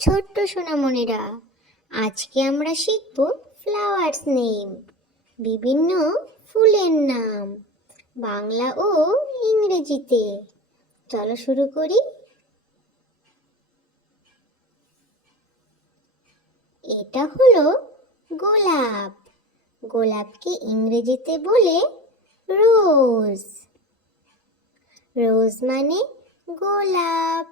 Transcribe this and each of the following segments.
ছোট্ট সোনামণিরা, আজকে আমরা শিখব ফ্লাওয়ার্স নেম, বিভিন্ন ফুলের নাম, বাংলা ও ইংরেজিতে। চলো শুরু করি। এটা হলো গোলাপ। গোলাপকে ইংরেজিতে বলে রোজ। রোজ মানে গোলাপ।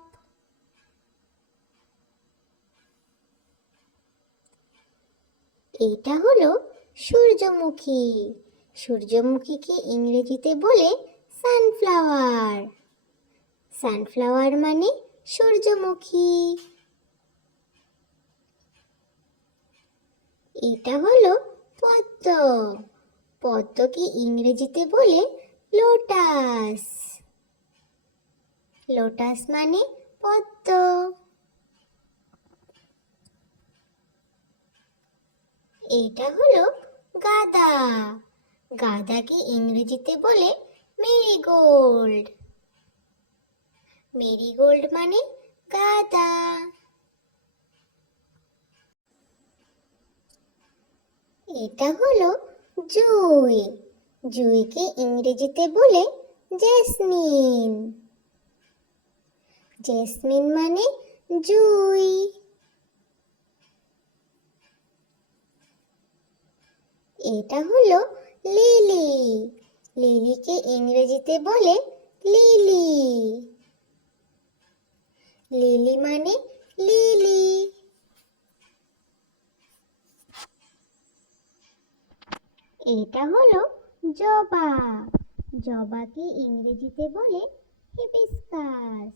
এটা হলো সূর্যমুখী। সূর্যমুখীকে ইংরেজিতে বলে সানফ্লাওয়ার। সানফ্লাওয়ার মানে সূর্যমুখী। এটা হলো পদ্ম। পদ্মকে ইংরেজিতে বলে লোটাস। লোটাস মানে পদ্ম। এটা হলো গাঁদা। গাঁদাকে ইংরেজিতে বলে মেরিগোল্ড। মেরিগোল্ড মানে গাঁদা। এটা হলো জুঁই। জুঁইকে ইংরেজিতে বলে জেসমিন। জেসমিন মানে জুঁই। এটা হলো লিলি। লিলিকে ইংরেজিতে বলে লিলি। লিলি মানে লিলি। এটা হলো জবা। জবাকে ইংরেজিতে বলে হিবিস্কাস।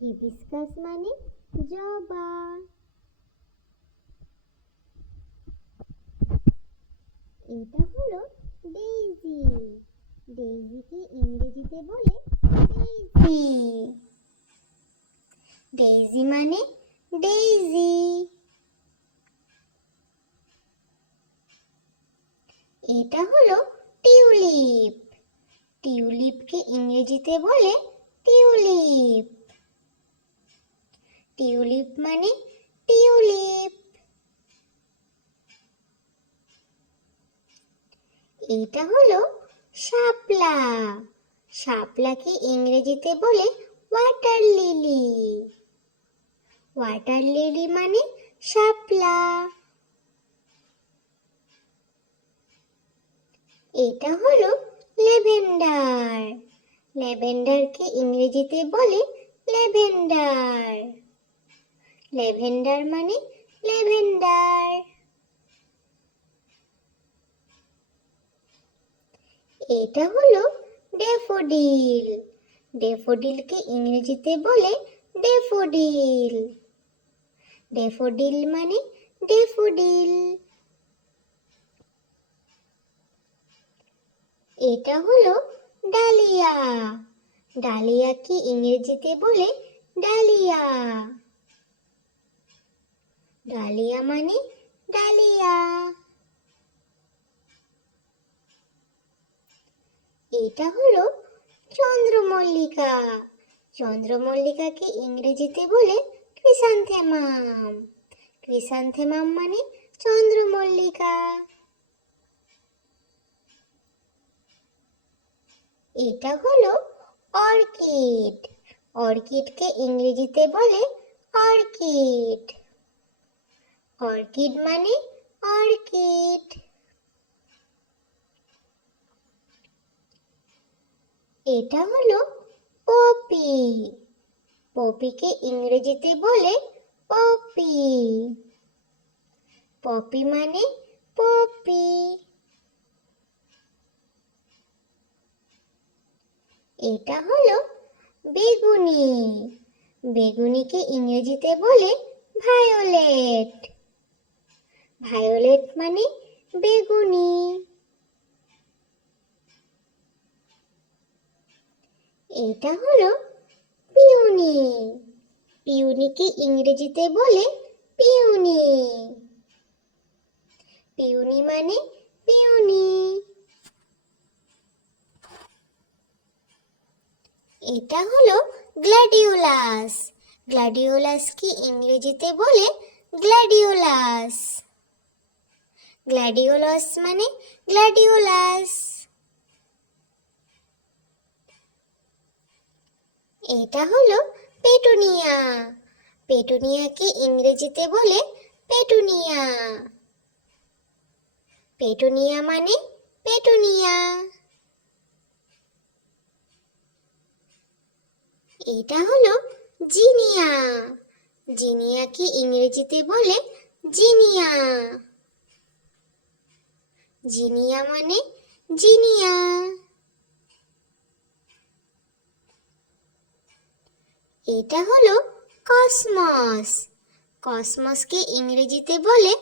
হিবিস্কাস মানে জবা। এটা হলো ডেইজি। ডেইজিকে ইংরেজিতে বলে ডেইজি। ডেইজি মানে ডেইজি। এটা হলো টিউলিপ। টিউলিপকে ইংরেজিতে বলে টিউলিপ। টিউলিপ মানে টিউলিপ। এটা হলো শাপলা। শাপলাকে ইংরেজিতে বলে ওয়াটার লিলি। ওয়াটার লিলি মানে শাপলা। এটা হলো ল্যাভেন্ডার। ল্যাভেন্ডারকে ইংরেজিতে বলে ল্যাভেন্ডার। ল্যাভেন্ডার মানে ল্যাভেন্ডার। এটা হলো ড্যাফোডিল। ড্যাফোডিলকে ইংরেজিতে বলে ড্যাফোডিল। ড্যাফোডিল মানে ড্যাফোডিল। এটা হলো ডালিয়া। ডালিয়াকে ইংরেজিতে বলে ডালিয়া। ডালিয়া মানে ডালিয়া। এটা হলো চন্দ্রমল্লিকা। চন্দ্রমল্লিকাকে ইংরেজিতে বলে ক্রিসান্থেমাম। ক্রিসান্থেমাম মানে চন্দ্রমল্লিকা। এটা হলো অর্কিড। অর্কিডকে ইংরেজিতে বলে অর্কিড। অর্কিড মানে অর্কিড। এটা হলো পপি। পপিকে ইংরেজিতে বলে পপি। পপি মানে পপি। এটা হলো বেগুনি। বেগুনিকে ইংরেজিতে বলে ভায়োলেট। ভায়োলেট মানে বেগুনি। এটা হলো পিউনি। পিউনিকে ইংরেজিতে বলে পিউনি। পিউনি মানে পিউনি। এটা হলো গ্ল্যাডিওলাস। গ্ল্যাডিওলাসকে ইংরেজিতে বলে গ্ল্যাডিওলাস। গ্ল্যাডিওলাস মানে গ্ল্যাডিওলাস। এটা হলো পেটুনিয়া। পেটুনিয়াকে ইংরেজিতে বলে পেটুনিয়া। পেটুনিয়া মানে পেটুনিয়া। এটা হলো জিনিয়া। জিনিয়াকে ইংরেজিতে বলে জিনিয়া। জিনিয়া মানে জিনিয়া। এটা হলো কসমস। কসমসকে ইংরেজিতে বলে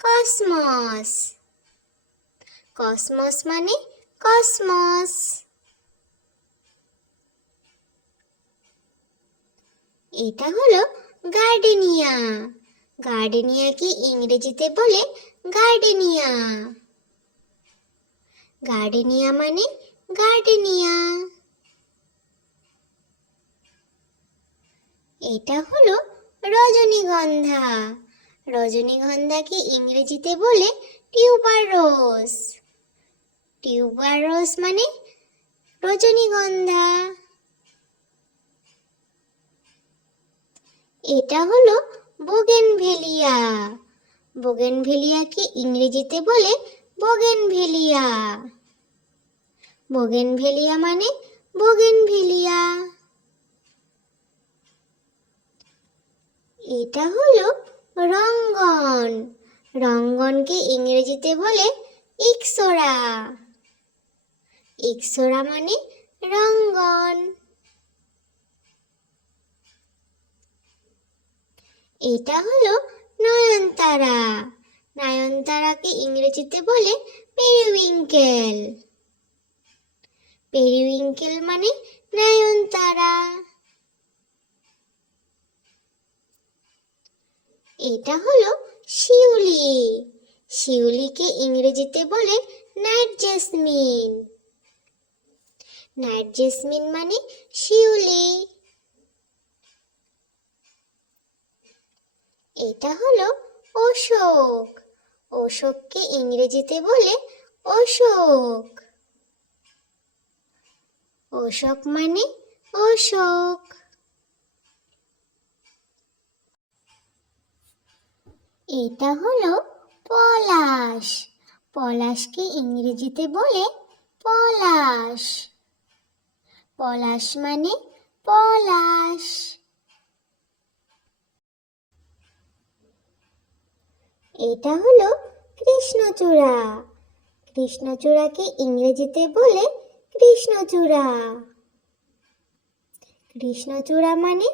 কসমস। কসমস মানে কসমস। এটা হলো গার্ডেনিয়া। গার্ডেনিয়াকে ইংরেজিতে বলে গার্ডেনিয়া। গার্ডেনিয়া মানে গার্ডেনিয়া। এটা হলো রজনীগন্ধা। রজনীগন্ধাকে ইংরেজিতে বলে টিউবারোজ। টিউবারোজ মানে রজনীগন্ধা। এটা হলো বোগেনভেলিয়া। বোগেনভেলিয়াকে ইংরেজিতে বলে বোগেনভেলিয়া। বোগেনভেলিয়া মানে বোগেনভেলিয়া। এটা হলো রঙ্গন। রঙ্গনকে ইংরেজিতে বলে ইক্সোরা। ইক্সোরা মানে রঙ্গন। এটা হলো নয়নতারা। নয়নতারাকে ইংরেজিতে বলে পেরিউইঙ্কেল। পেরিউইঙ্কেল মানে নয়নতারা। এটা হলো শিউলি। শিউলিকে ইংরেজিতে বলে নাইট জেসমিন। নাইট জেসমিন মানে শিউলি। এটা হলো অশোক। অশোককে ইংরেজিতে বলে অশোক। অশোক মানে অশোক। এটা হলো পলাশ। পলাশকে ইংরেজিতে বলে পলাশ। পলাশ মানে পলাশ। এটা হলো কৃষ্ণচূড়া। কৃষ্ণচূড়াকে ইংরেজিতে বলে কৃষ্ণচূড়া। কৃষ্ণচূড়া মানে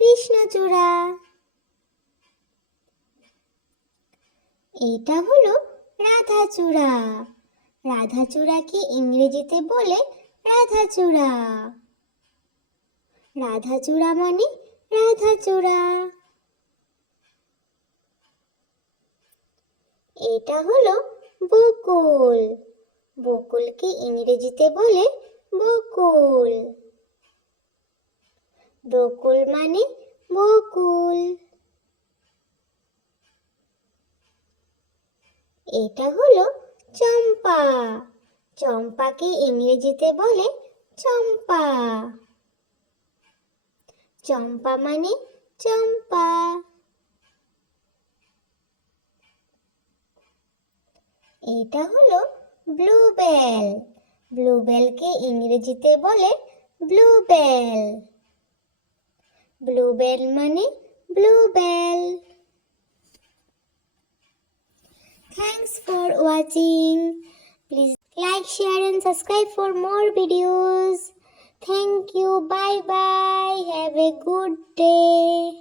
কৃষ্ণচূড়া। এটা হলো রাধাচূড়া। রাধাচূড়াকে ইংরেজিতে বলে রাধাচূড়া। রাধাচূড়া মানে রাধাচূড়া। এটা হলো বকুল। বকুলকে ইংরেজিতে বলে বকুল। বকুল মানে বকুল। এটা হলো চম্পা। চম্পাকে ইংরেজিতে বলে চম্পা। চম্পা মানে চম্পা। এটা হলো ব্লুবেল। ব্লুবেলকে ইংরেজিতে বলে ব্লুবেল। ব্লুবেল মানে bluebell. Thanks for watching. Please like, share and subscribe for more videos. Thank you. Bye bye. Have a good day.